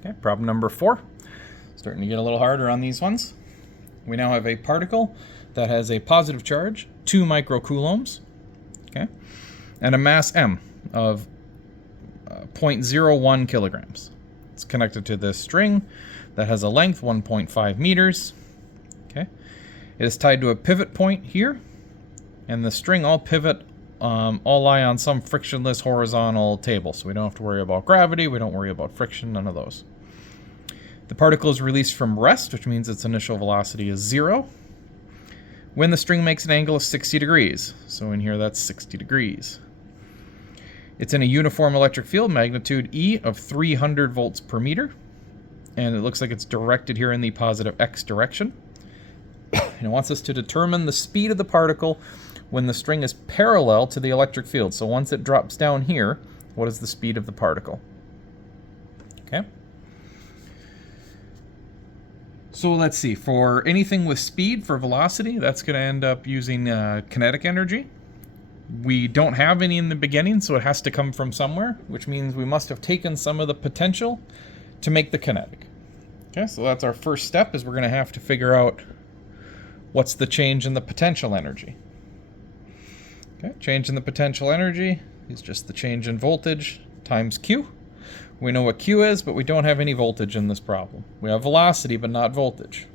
Okay, problem number 4. Starting to get a little harder on these ones. We now have a particle that has a positive charge, 2 microcoulombs, okay, and a mass m of 0.01 kilograms. It's connected to this string that has a length 1.5 meters. Okay, it is tied to a pivot point here, and the string all lie on some frictionless horizontal table, so we don't have to worry about gravity, we don't worry about friction, none of those. The particle is released from rest, which means its initial velocity is 0, when the string makes an angle of 60 degrees. So in here, that's 60 degrees. It's in a uniform electric field, magnitude E of 300 volts per meter, and it looks like it's directed here in the positive x direction. And it wants us to determine the speed of the particle when the string is parallel to the electric field. So once it drops down here, what is the speed of the particle? Okay. So let's see, for anything with speed, for velocity, that's going to end up using kinetic energy. We don't have any in the beginning, so it has to come from somewhere, which means we must have taken some of the potential to make the kinetic. Okay, so that's our first step, is we're going to have to figure out what's the change in the potential energy. Okay, change in the potential energy is just the change in voltage times Q. We know what Q is, but we don't have any voltage in this problem. We have velocity, but not voltage.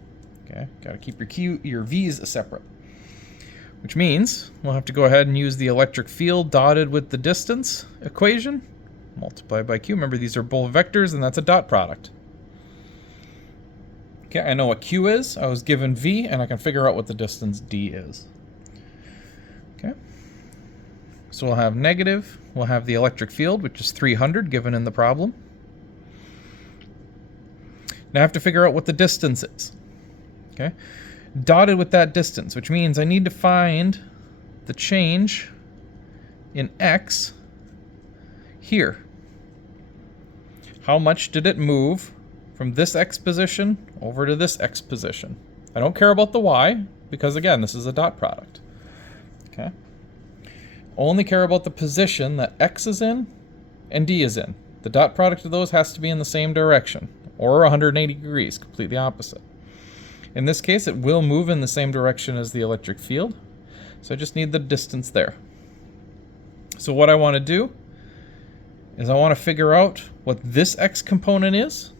Okay, got to keep your V's separate. Which means we'll have to go ahead and use the electric field dotted with the distance equation, multiplied by Q. Remember, these are both vectors, and that's a dot product. Okay, I know what Q is. I was given V, and I can figure out what the distance D is. Okay. So we'll have negative. We'll have the electric field, which is 300, given in the problem. Now I have to figure out what the distance is. Okay. Dotted with that distance, which means I need to find the change in x here. How much did it move from this x position over to this x position? I don't care about the y, because again, this is a dot product. Okay. Only care about the position that x is in and d is in. The dot product of those has to be in the same direction, or 180 degrees, completely opposite. In this case, it will move in the same direction as the electric field, so I just need the distance there. So what I want to do is I want to figure out what this x component is.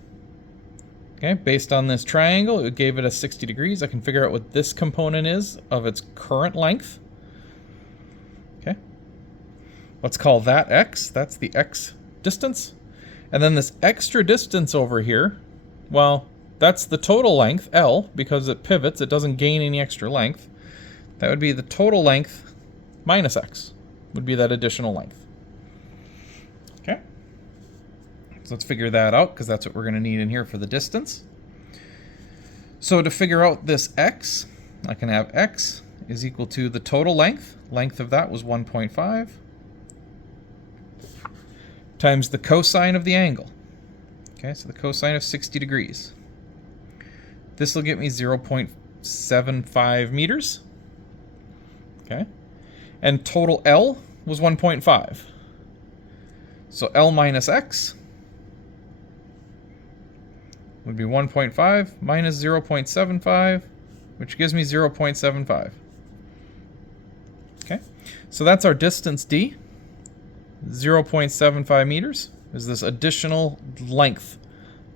Okay, based on this triangle, it gave it a 60 degrees. I can figure out what this component is of its current length. Okay, let's call that x. That's the x distance. And then this extra distance over here, well, that's the total length, L, because it pivots, it doesn't gain any extra length. That would be the total length minus x, would be that additional length. Okay, so let's figure that out, because that's what we're going to need in here for the distance. So to figure out this x, I can have x is equal to the total length. Length of that was 1.5 times the cosine of the angle. Okay, so the cosine of 60 degrees. This will get me 0.75 meters. Okay, and total L was 1.5. So L minus x would be 1.5 minus 0.75, which gives me 0.75. Okay, so that's our distance D. 0.75 meters is this additional length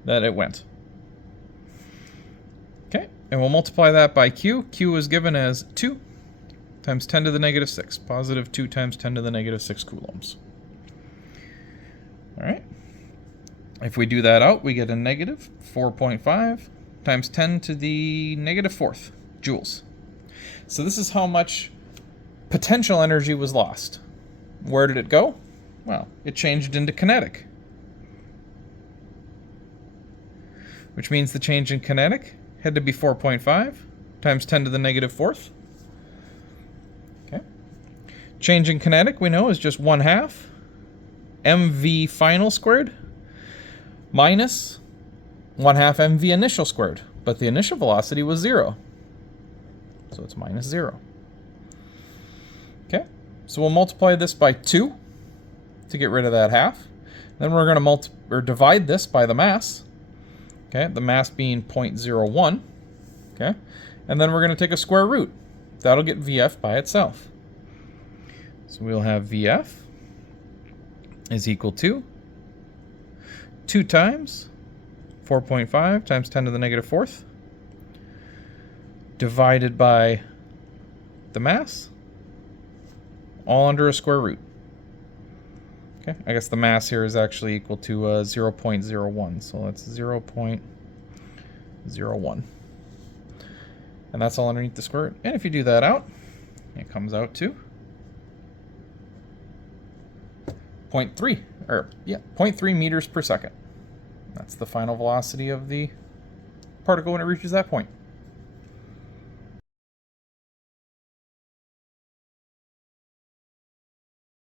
that it went. Okay, and we'll multiply that by Q. Q is given as 2 times 10 to the negative 6. Positive 2 times 10 to the negative 6 coulombs. All right. If we do that out, we get a negative 4.5 times 10 to the negative 4th joules. So this is how much potential energy was lost. Where did it go? Well, it changed into kinetic. Which means the change in kinetic had to be 4.5 times 10 to the negative 4th. Okay. Change in kinetic, we know, is just 1/2 mv final squared minus 1/2 mv initial squared. But the initial velocity was 0. So it's minus 0. Okay. So we'll multiply this by 2 to get rid of that half. Then we're going to divide this by the mass. Okay, the mass being 0.01. Okay, and then we're going to take a square root. That'll get VF by itself. So we'll have VF is equal to 2 times 4.5 times 10 to the negative fourth divided by the mass, all under a square root. Okay, I guess the mass here is actually equal to 0.01, so that's 0.01. And that's all underneath the square root. And if you do that out, it comes out to 0.3 meters per second. That's the final velocity of the particle when it reaches that point.